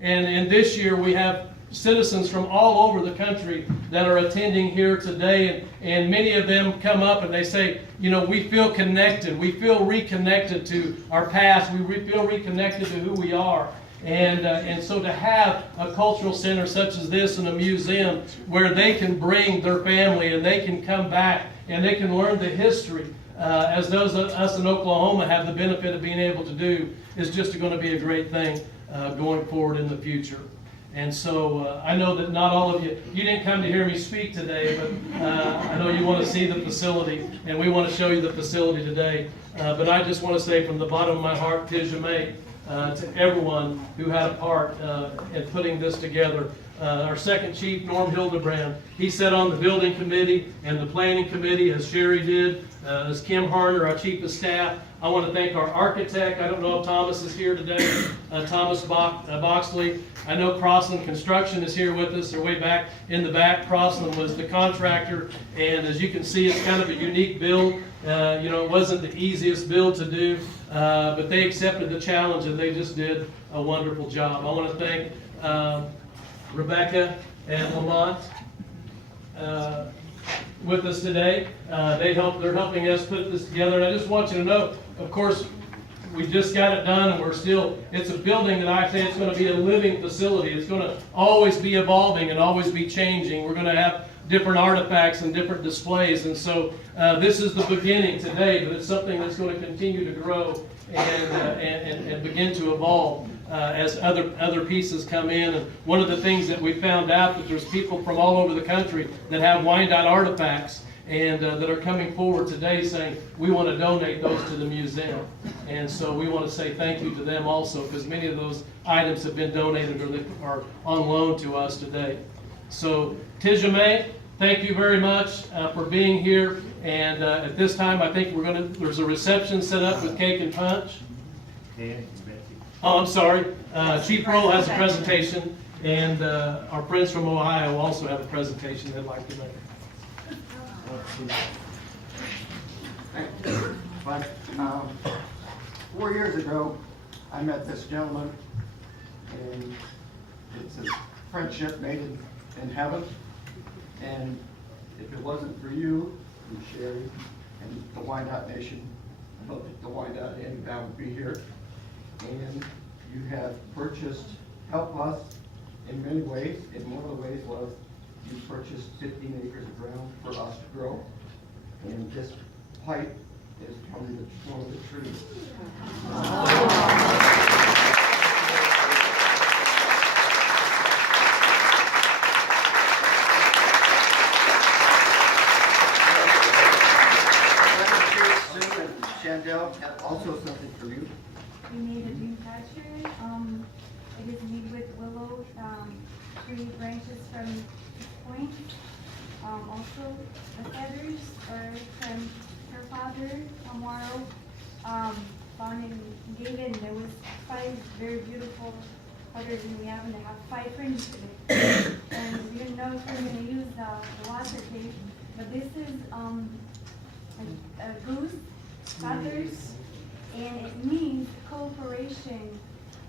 And this year we have citizens from all over the country that are attending here today, and many of them come up and they say, you know, we feel connected, we feel reconnected to our past, we feel reconnected to who we are. And so to have a cultural center such as this and a museum where they can bring their family and they can come back and they can learn the history, as those of us in Oklahoma have the benefit of being able to do, is just going to be a great thing going forward in the future. And so I know that not all of you didn't come to hear me speak today, but I know you want to see the facility, and we want to show you the facility today. But I just want to say from the bottom of my heart, Tijame, to everyone who had a part in putting this together. Our second chief, Norm Hildebrand, he sat on the building committee and the planning committee, as Sherry did, as Kim Harner, our chief of staff. I want to thank our architect. I don't know if Thomas is here today, Thomas Boxley. I know Crossland Construction is here with us. They're way back in the back. Crossland was the contractor, and as you can see, it's kind of a unique build. You know, it wasn't the easiest build to do, but they accepted the challenge and they just did a wonderful job. I want to thank Rebecca and Lamont with us today. They're helping us put this together, and I just want you to know, of course, we just got it done, and it's a building that I say it's going to be a living facility. It's going to always be evolving and always be changing. We're going to have different artifacts and different displays, and so this is the beginning today, but it's something that's going to continue to grow and begin to evolve as other pieces come in. And one of the things that we found out, that there's people from all over the country that have Wyandotte artifacts and that are coming forward today saying, we want to donate those to the museum. And so we want to say thank you to them also, because many of those items have been donated or they are on loan to us today. So Tijame, thank you very much for being here. And at this time, I think there's a reception set up with cake and punch. Oh, I'm sorry. Chief Roll has a presentation, and our friends from Ohio also have a presentation they'd like to make. But 4 years ago, I met this gentleman, and it's a friendship made in heaven. And if it wasn't for you and Sherry and the Wyandotte Nation, I don't think the Wyandotte Inn would be here. And you have helped us in many ways, and one of the ways was you purchased 15 acres of ground for us to grow. And this pipe is from one of the trees. Sue and Chandel have also something for you. We made a dream catcher. It is made with willow tree branches from this point. Also, the feathers are from her father, Amaro, found in David, and there was 5 very beautiful feathers, and we happen to have 5 rings today. And we didn't know if we were going to use the water tape, but this is a goose feathers. And it means cooperation,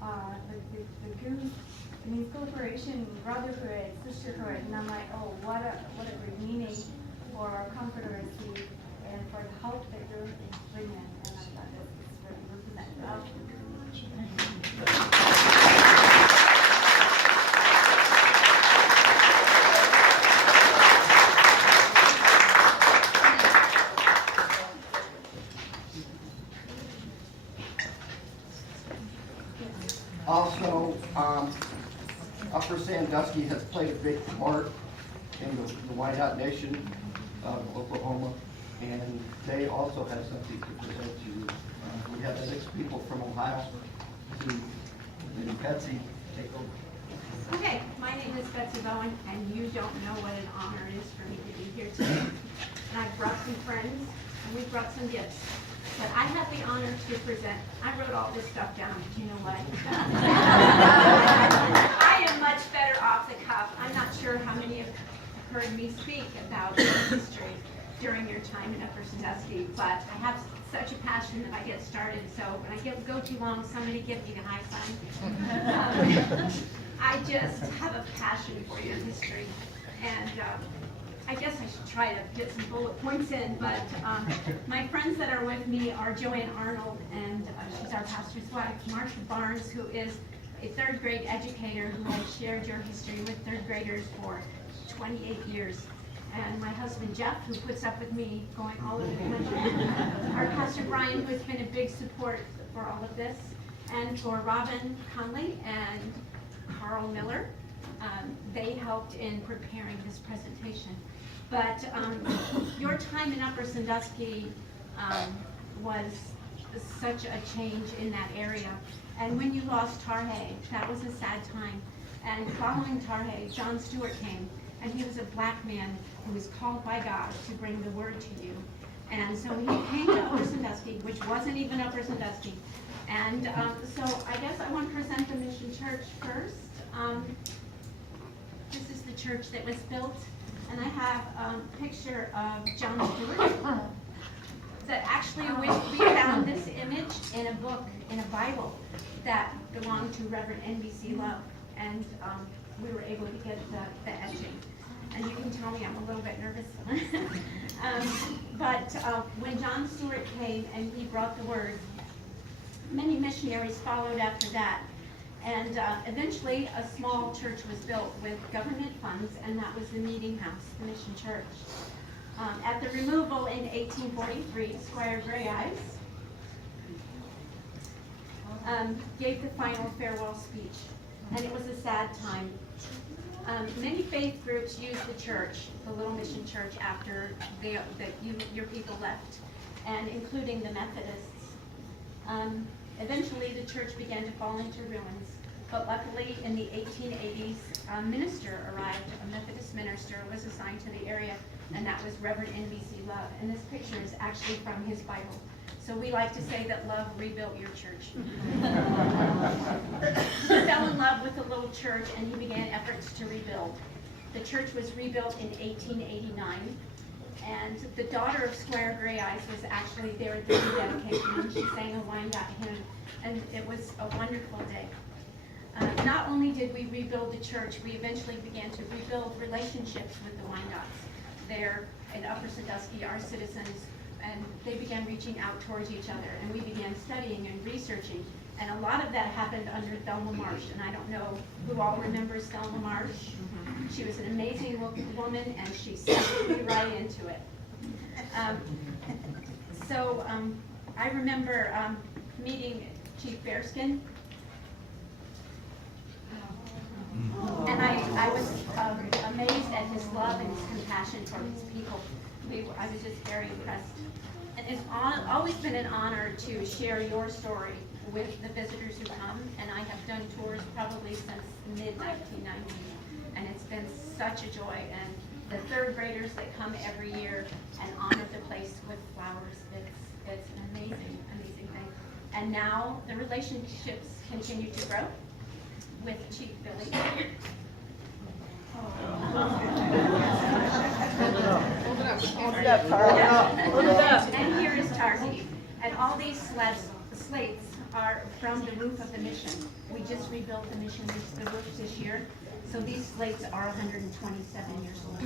the goose, it means cooperation, brotherhood, sisterhood. And I'm like, oh, what a great meaning for our comforter and for the help that you're bringing. And I thought that it's really representative. Also, Upper Sandusky has played a big part in the Wyandotte Nation of Oklahoma, and they also have something to present to you. We have 6 people from Ohio. And Betsy, take over. Okay, my name is Betsy Bowen, and you don't know what an honor it is for me to be here today. And I've brought some friends, and we've brought some gifts. But I have the honor to present. I wrote all this stuff down, but you know what? I am much better off the cuff. I'm not sure how many have heard me speak about history during your time in Upper Sandusky, but I have such a passion that I get started. So when I go too long, somebody give me the high sign. I just have a passion for your history, and I guess I should try to get some bullet points in, but my friends that are with me are Joanne Arnold, and she's our pastor's wife, Marsha Barnes, who is a third grade educator who has shared your history with third graders for 28 years. And my husband Jeff, who puts up with me going all over the country. Our Pastor Brian, who has been a big support for all of this. And for Robin Conley and Carl Miller. They helped in preparing this presentation. But your time in Upper Sandusky was such a change in that area. And when you lost Tarhay, that was a sad time. And following Tarhay, John Stewart came, and he was a black man who was called by God to bring the word to you. And so he came to Upper Sandusky, which wasn't even Upper Sandusky. And so I guess I want to present the Mission Church first. This is the church that was built, and I have a picture of John Stewart. That actually we found this image in a book, in a Bible, that belonged to Reverend NBC Love, and we were able to get the etching. And you can tell me I'm a little bit nervous. But when John Stewart came and he brought the word, many missionaries followed after that. And eventually a small church was built with government funds, and that was the meeting house, the Mission Church. At the removal in 1843, Squire Gray Eyes gave the final farewell speech, and it was a sad time. Many faith groups used the church, the Little Mission Church, after your people left, and including the Methodists. Eventually, the church began to fall into ruins, but luckily in the 1880s, a minister arrived, a Methodist minister was assigned to the area, and that was Reverend NBC Love. And this picture is actually from his Bible. So we like to say that love rebuilt your church. He fell in love with the little church, and he began efforts to rebuild. The church was rebuilt in 1889, and the daughter of Squire Gray Eyes was actually there at the rededication, and she sang a Wyandotte hymn, and it was a wonderful day. Not only did we rebuild the church, we eventually began to rebuild relationships with the Wyandottes. There in Upper Sandusky, our citizens, and they began reaching out towards each other, and we began studying and researching. And a lot of that happened under Thelma Marsh, and I don't know who all remembers Thelma Marsh. She was an amazing woman, and she sucked me right into it. I remember meeting Chief Bearskin, and I was amazed at his love and his compassion for his people. I was just very impressed. And it's always been an honor to share your story with the visitors who come, and I have done tours probably since mid-1990, and it's been such a joy. And the third graders that come every year and honor the place with flowers, it's an amazing, amazing thing. And now the relationships continue to grow with Chief Billy. And here is Tarhy. And all these slates are from the roof of the mission. We just rebuilt the mission, the roof this year. So these slates are 127 years old.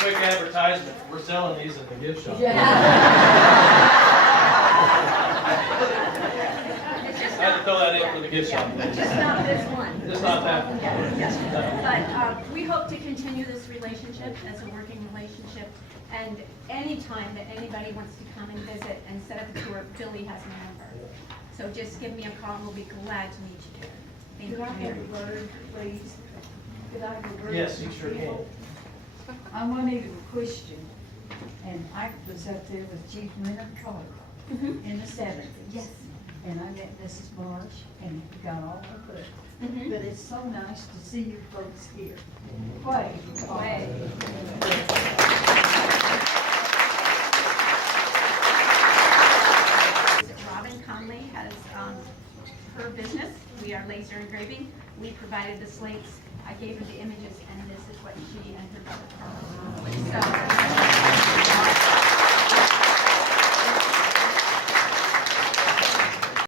Quick advertisement. We're selling these at the gift shop. I had to throw that in for the gift shop. Just not this one. Just not that one. But we hope to continue this relationship as a working relationship. And anytime that anybody wants to come and visit and set up a tour, Billy has my number. So just give me a call. We'll be glad to meet you there. Thank you. Could I have a word, please? Could I have a word? Yes, you sure can. I wanted a question, and I was up there with Chief Leonard Carter in the 70s. Yes. And I met Mrs. Marsh, and got all her book. Mhm. But it's so nice to see you folks here. Way. Robin Conley has her business. We are laser engraving. We provided the slates. I gave her the images, and this is what she and her brother Carl. So